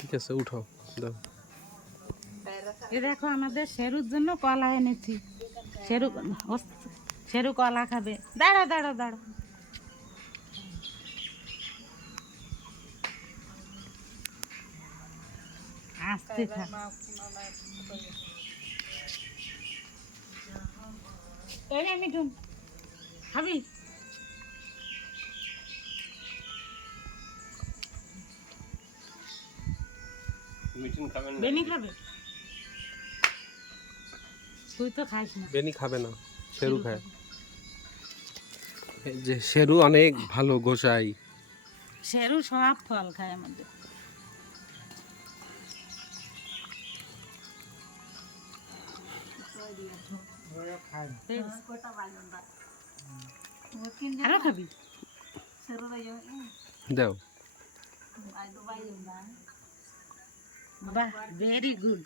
ঠিক আছে উঠাও দাও। এ দেখো আমাদের শেরুর জন্য কলা এনেছি। শেরু শেরু কলা খাবে। দাঁড়া দাঁড়া দাঁড়া। আস্তে খা। এই রে মিঠুন খাবি? মিঠুন খাবেন না? বেনি খাবে? তুই তো খাইস না। বেনি খাবে না, শেরু খায়। এই যে শেরু অনেক ভালো গোসাই। শেরু সব ফল খায় আমাদের। আরো খাবি? দাও। বাহ ভেরি গুড।